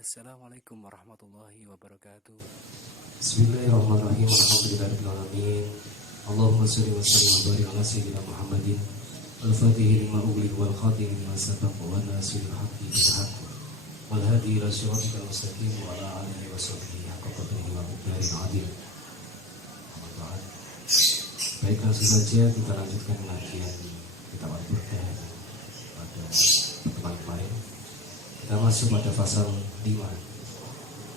Assalamualaikum warahmatullahi wabarakatuh. Bismillahirrahmanirrahim. Alhamdulillahirabbil alamin. Allahumma shalli wa sallim wa barik ala sayyidina Muhammadin al-Fatih lima ughliq wal khatim lima sabaq wa nasiril haqqi bil haqq wal hadi ila siratikal mustaqim wa ala alihi wa sahbihi haqqa qadrihi wa miqdaril adil. Baik, langsung saja kita lanjutkan pengajian kitab Al-Burdah pada pertemuan kemarin. Kita masuk pada pasal 5,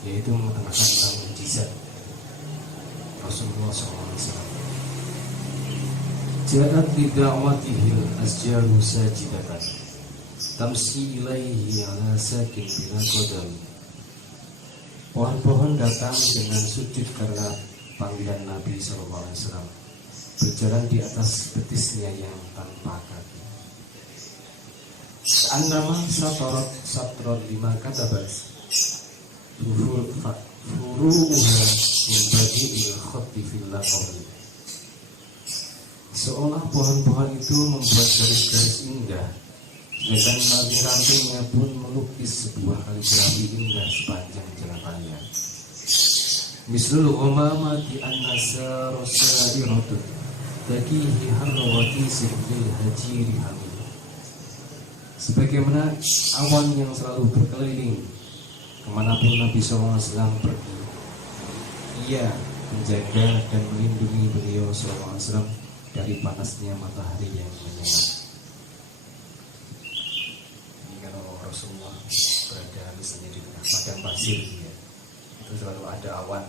yaitu mengenalkan tentang mukjizat Rasulullah SAW. Ja'at li da'watihil asjaru sajidatan tamsi ilaihi ala sakin bila qadam. Pohon-pohon datang dengan sujud karena panggilan Nabi SAW, berjalan di atas betisnya yang tanpa kaki. Annama satrot lima katabat furu'uha min badi'il khatti fil laqawi. Seolah pohon-pohon itu membuat garis-garis indah, sedangkan ranting-rantingnya pun melukis sebuah kaligrafi indah sepanjang jalan raya. Mislul ghamamati an-nasa rasa'iratun takihi harrawati sifil hajiri hamid. Sebagaimana awan yang selalu berkeliling kemanapun Nabi SAW pergi, ia menjaga dan melindungi beliau SAW dari panasnya matahari yang menyengat. Ini kalau Rasulullah berada misalnya di tengah padang pasir, itu selalu ada awan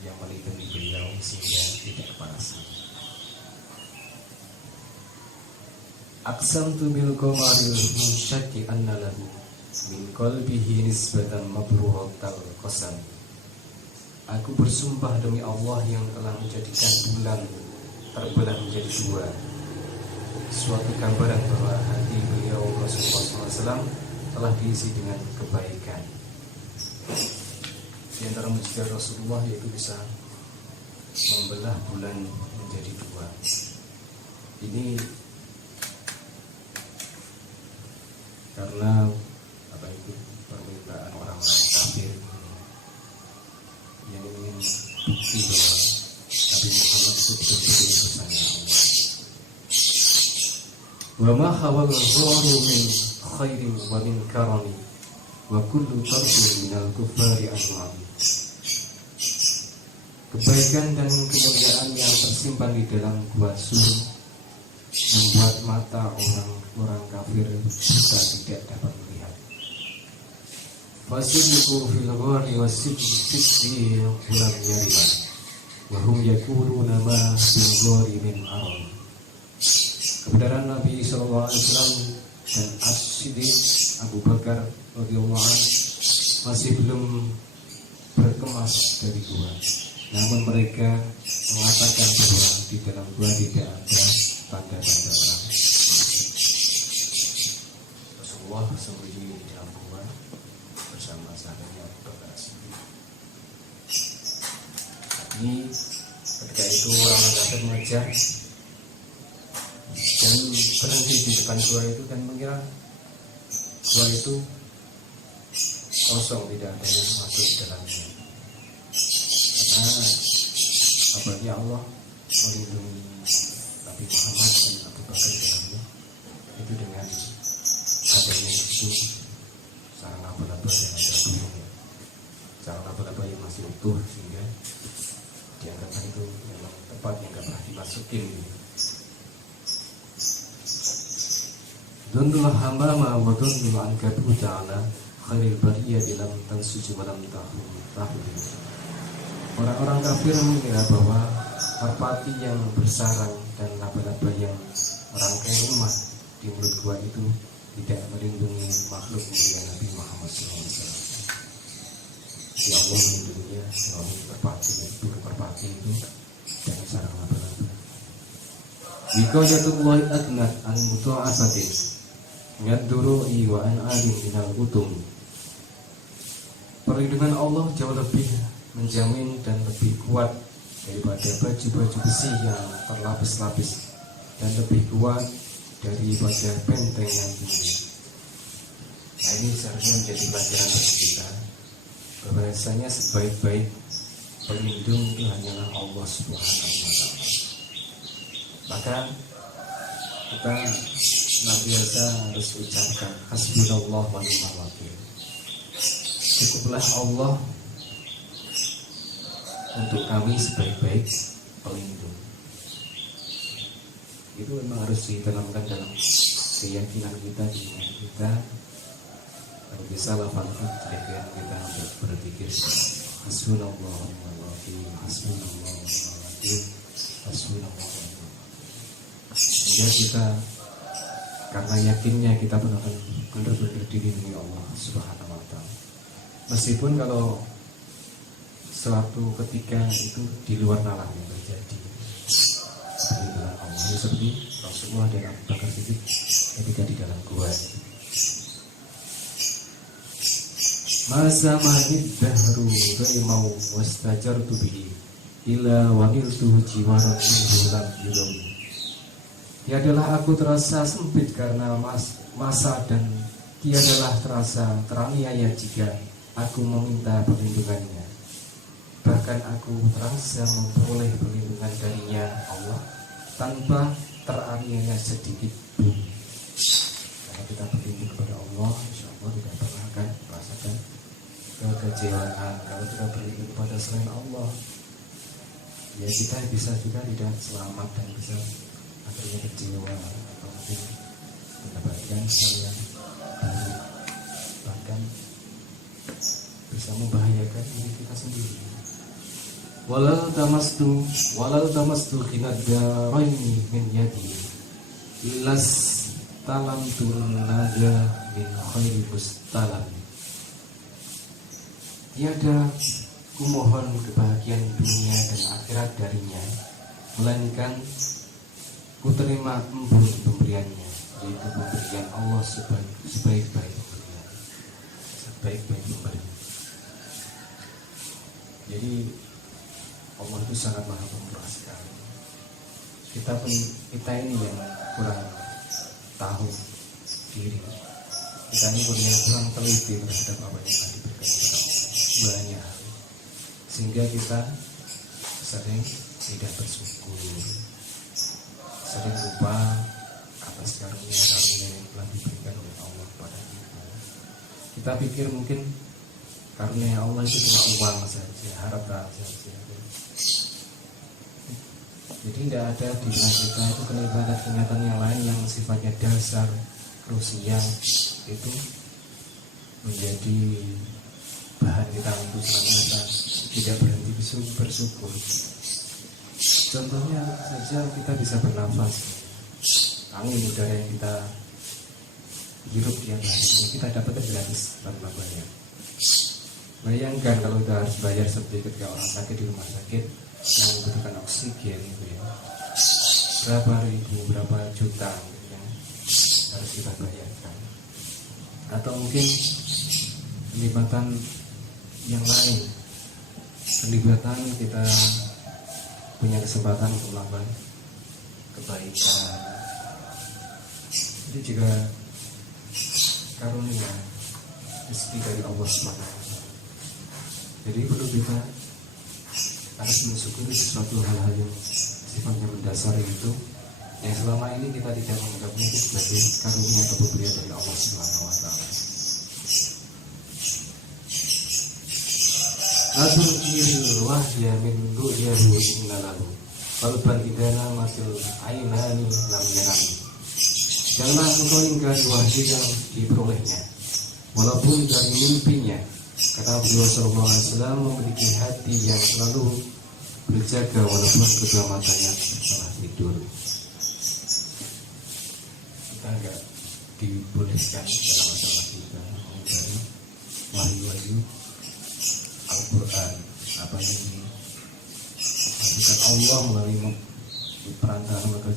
yang melindungi beliau sehingga tidak kepanasan. Aqsamtu bil qamaril munsyaqi anna lahu min qalbihi nisbatan mabruhatal qasam. Aku bersumpah demi Allah yang telah menjadikan bulan terbelah menjadi dua, suatu gambaran bahwa hati beliau Rasulullah SAW telah diisi dengan kebaikan. Di antara mujizat Rasulullah yaitu bisa membelah bulan menjadi dua. Ini karena permintaan orang-orang kafir yang ingin bukti bahwa Nabi Muhammad itu betul-betul utusannya Allah. Wa ma hawal gharu min khairin wa min karami wa kullu tarfin minal kufari anwami. Kebaikan dan kemuliaan yang tersimpan di dalam gua sur membuat mata orang kafir buta tidak dapat melihat. Fasidiku fil ghari wasiddi lam yariman wa hum yaquluna ma fil ghari min aram. Kebenaran Nabi SAW dan As-Siddiq Abu Bakar radhiyallahu anhu masih belum berkemas dari gua, namun mereka mengatakan bahwa di dalam gua tidak ada tanda-tanda perang. Rasulullah sembunyi di dalam gua bersama sahabatnya Abu Bakar As-Siddiq. Tapi ketika itu orang kafir mengejar dan berhenti di depan gua itu dan mengira gua itu kosong, tidak ada yang masuk di dalamnya. Karena apalagi Allah melindungi Nabi Muhammad dan Abu Bakar di dalamnya itu dengan adanya itu sarang laba-laba yang ada burungnya, sarang laba-laba yang masih utuh, sehingga dianggapkan itu memang tempat yang gak pernah dimasukin. Dundul hamama wa dundul ankabu ta'ala khairil bariyah dalam tansuji walam tahu. Orang-orang kafir mengira bahwa merpati yang bersarang dan laba-laba yang merangkai rumah di mulut gua itu tidak melindungi makhluk mulia Nabi Muhammad SAW. Si Allah melindunginya melalui merpati itu dan sarang laba-laba. Wiqayatullahi adnat an mutu'afatin ngadduru'i wa an alim minal utum. Perlindungan Allah jauh lebih menjamin dan lebih kuat daripada baju-baju besi yang terlapis-lapis dan lebih kuat daripada benteng yang tinggi. Nah ini seharusnya menjadi pelajaran bagi kita, bahwasanya sebaik-baik pelindung itu hanyalah Allah Subhanahu wa Ta'ala. Maka kita senantiasa harus ucapkan hasbunallah wa ni'mal wakil. Cukuplah Allah untuk kami sebaik-baik pelindung. Itu memang harus ditanamkan dalam keyakinan kita, di kita. Kalau bisa lafalkan keyakinan kita untuk berpikir hasbunallah wa ni'mal wakil, hasbunallah wa ni'mal wakil, hasbunallah wa ni'mal wakil. Sehingga kita karena yakinnya kita benar-benar berdiri demi Allah Subhanahu wa Ta'ala. Meskipun kalau suatu ketika itu di luar nalar yang terjadi, seperti bilang Allah, seperti Rasulullah dan Abu Bakar Siddiq ketika di dalam gua. Masa manid dahru raimau wastajartu bihi ila waniltu jiwaratun lam yurami. Tiadalah aku terasa sempit karena masa dan tiadalah terasa teraniaya jika aku meminta perlindungannya. Bahkan aku terasa memperoleh perlindungan darinya Allah tanpa teraniaya sedikit pun. Kalau kita berlindung kepada Allah, insya Allah tidak pernah akan merasakan kekecewaan. Kalau kita berlindung kepada selain Allah, ya kita bisa juga tidak selamat dan bisa akhirnya kecewa atau mungkin mendapatkan hal yang buruk, bahkan bisa membahayakan diri kita sendiri. Walal tamastu kinadaraini min yadi ilas talam naga min khairi mustalam. Tiada kumohon kebahagiaan dunia dan akhirat darinya, melainkan ku terima embun pemberiannya, yaitu pemberian Allah sebaik-baik pemberian, sebaik-baik pemberian. Jadi Allah itu sangat maha pemurah sekali. Kita ini yang kurang tahu diri, kita ini kurang teliti terhadap apa yang telah diberikan kepada Allah banyak, sehingga kita sering tidak bersyukur, sering lupa atas karunia yang telah diberikan oleh Allah kepada kita. Kita pikir mungkin karunia Allah itu cuma uang saja, harta saja. Jadi tidak ada di dalam kita itu kenyataan yang lain yang sifatnya dasar, krusial, itu menjadi bahan kita untuk senantiasa tidak berhenti bersyukur. Contohnya saja kita bisa bernafas, angin udara yang kita hirup di hari ini kita dapatkan gratis tanpa bayar. Bayangkan kalau kita harus bayar seperti ketika orang sakit di rumah sakit yang membutuhkan oksigen gitu ya, berapa ribu, berapa juta gitu ya, harus kita bayarkan. Atau mungkin pelibatan yang lain, pelibatan kita punya kesempatan untuk melakukan kebaikan, itu juga karunia rezeki dari Allah SWT. Jadi perlu kita harus mensyukuri sesuatu hal-hal yang sifatnya mendasar itu yang selama ini kita tidak menganggapnya itu sebagai karunia atau pemberian dari Allah SWT. Lalu kiril wahya min ru'yahu inna lahu qalban idana masil ainani lam yanami. Janganlah engkau ingkari wahyu yang diperolehnya, walaupun dari mimpinya. Kata beliau sallallahu alaihi wasallam, memiliki hati yang selalu berjaga walaupun kedua matanya telah tidur. Kita enggak dibolehkan dalam masalah kita mengingkari wahyu-wahyu Al-Quran, apa yang disampaikan Allah melalui perantara malaikat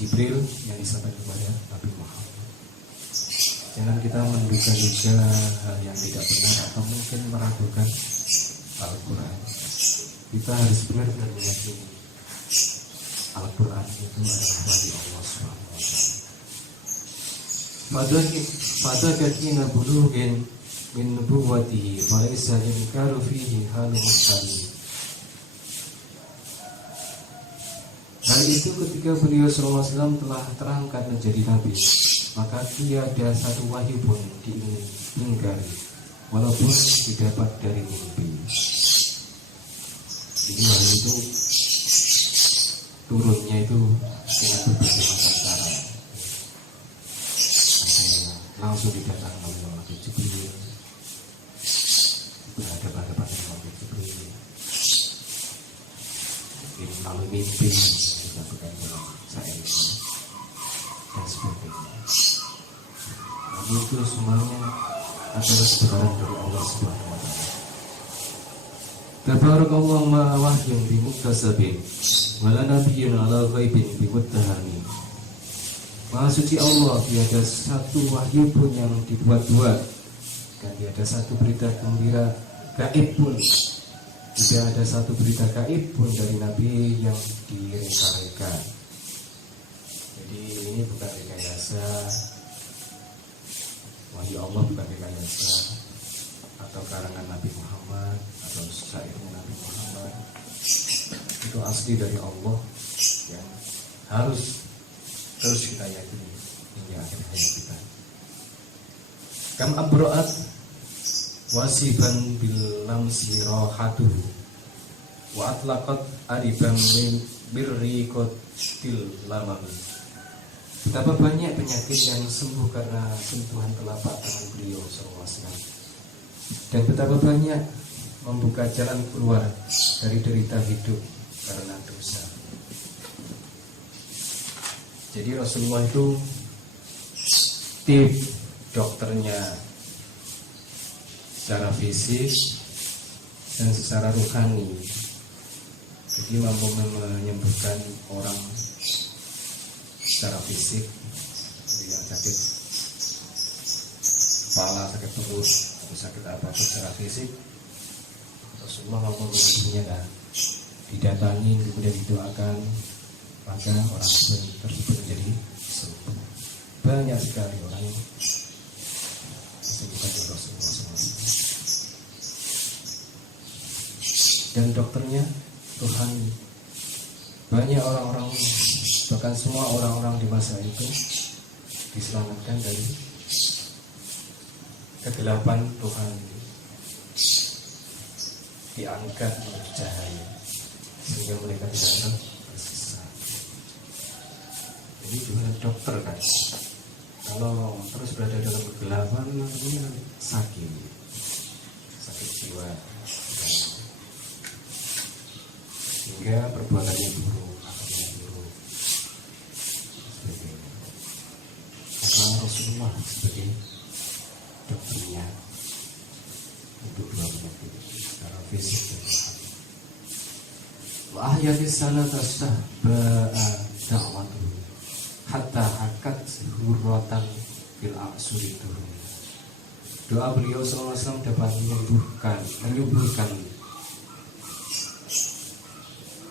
Jibril yang disampaikan kepada Nabi Muhammad. Jangan kita menduga-duga hal yang tidak benar atau mungkin meragukan Al-Quran. Kita harus benar-benar meyakini Al-Quran itu adalah wahyu Allah SWT. fadakina bulugin min nubuwatihi falaysa yunkaru fihi halu muhtali. Hal itu ketika beliau SAW telah terangkat menjadi nabi, maka tiada satu wahyu pun diingkari, walaupun didapat dari mimpi. Jadi wahyu itu turunnya itu dengan berbagai macam cara. Langsung didatangkan oleh Nabi Jibril, berhadapan-hadapan dengan Nabi Jibril, melalui mimpi, disampaikan dalam syair dan sebagainya. Namun itu semuanya adalah sebarang dari Allah Subhanahu wa Ta'ala. Tabarakallahu ma wahyun bi muktasabin wala nabiyyun ala ghaibin bi muttahami. Maha suci Allah, tiada satu wahyu pun yang dibuat-buat, dan tiada satu berita gembira gaib pun, tidak ada satu berita gaib pun dari Nabi yang direka-reka. Jadi ini bukan rekayasa, wahyu Allah bukan rekayasa atau karangan Nabi Muhammad atau syairnya Nabi Muhammad. Itu asli dari Allah yang harus terus kita yakini hingga akhir hayat kita. Kam abro'at wasiban bil lamsi rohatuhu wa atlaqat adibam birriqatil lamami. Betapa banyak penyakit yang sembuh karena sentuhan telapak tangan beliau SAW, dan betapa banyak membuka jalan keluar dari derita hidup karena dosa. Jadi Rasulullah itu tip dokternya secara fisik dan secara rohani. Jadi mampu menyembuhkan orang secara fisik, yang sakit kepala, sakit perut, atau sakit apapun secara fisik, Rasulullah mampu menyembuhnya dan didatangi, kemudian didoakan, maka orang tersebut menjadi sembuh. Banyak sekali orang yang disembuhkan oleh Rasulullah SAW. Dan dokternya Tuhan. Banyak orang-orang, bahkan semua orang-orang di masa itu diselamatkan dari kegelapan Tuhan, diangkat menjadi cahaya sehingga mereka tidak tersesat. Jadi juga dokter kan, kalau terus berada dalam kegelapan namanya sakit jiwa, sehingga perbuatannya buruk, akhirnya buruk, sebagainya. Maka Rasulullah sebagai dokternya untuk dua penyakit secara fisik dan rohani. Wa ahyatis sanata ba'a da'watuhu hatta hakat hurratan bil aqsuri turun. Doa beliau SAW dapat menyuburkan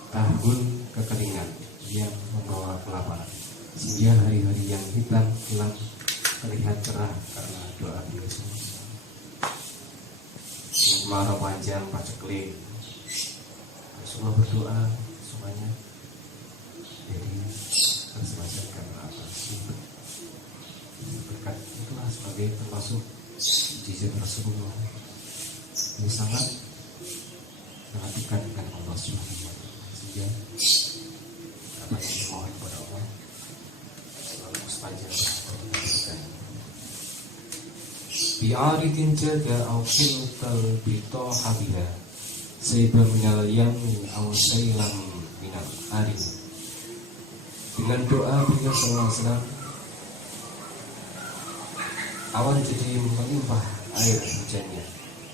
tahun kekeringan yang membawa kelaparan, sehingga hari-hari yang hitam hilang terlihat cerah karena doa beliau SAW. Kemarau panjang paceklik, Rasulullah berdoa semuanya jadi terselesaikan karena apa sih? Berkat itulah sebagai termasuk mukjizat Rasulullah. Ini sangat dekat dengan Allah Subhanahu wa Ta'ala, sehingga apa yang dimohon kepada Allah selalu mustajab. Bi'aridin jaga awfil talbito habila seiba minal yami awsailam minal arim. Dengan doa beliau SAW, awan jadi melimpah air hujannya,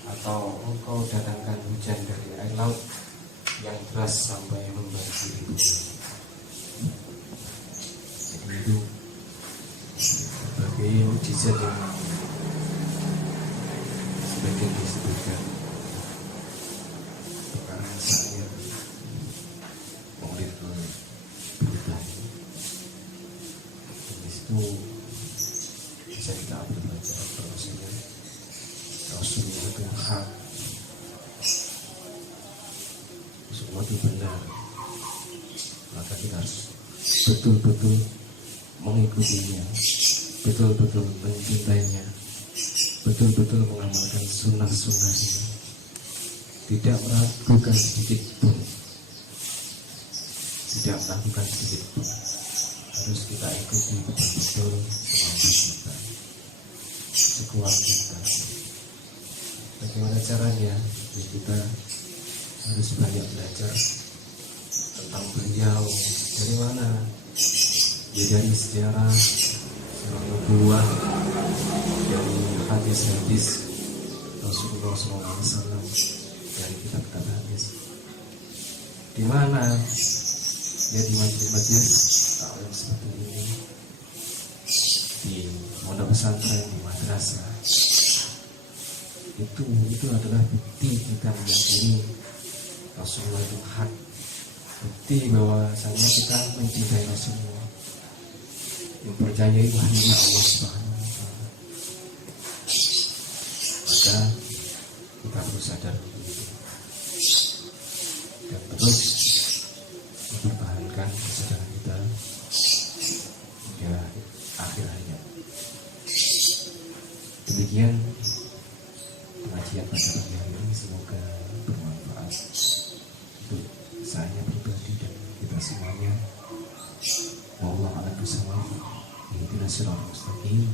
atau engkau datangkan hujan dari air laut yang deras sampai membanjiri bumi. Jadi itu sebagai mukjizat yang sebagian disebutkan karena saya mengulik berita ini. Di situ Rasulullah itu hak, semua itu benar, maka kita harus betul-betul mengikutinya, betul-betul mencintainya, betul-betul mengamalkan sunnah-sunnahnya, tidak meragukan sedikit pun, tidak meragukan sedikit pun. Harus kita ikuti betul-betul semampu kita, sekuat kita. Bagaimana caranya? Ya, kita harus banyak belajar tentang beliau. Dari mana? Ya dari sejarah nubuwah, dari hadis-hadis Rasulullah SAW, dari kitab-kitab hadis. Di mana? Ya di majelis-majelis taklim seperti ini, di pondok pesantren, di madrasah. Itu adalah bukti kita meyakini Rasulullah itu hak, bukti bahwasanya kita mencintai Rasulullah, mempercayai wahyunya Allah Subhanahu wa Ta'ala. Maka kita harus sadar itu dan terus mempertahankan kesadaran kita hingga akhir hayat. Demikian pengajian pada pagi hari ini, semoga bermanfaat untuk saya pribadi dan kita semuanya. Wallahu a'lam bishawab. Ihdinas siratal mustaqim.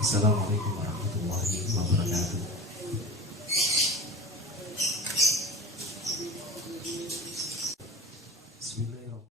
Assalamualaikum warahmatullahi wabarakatuh.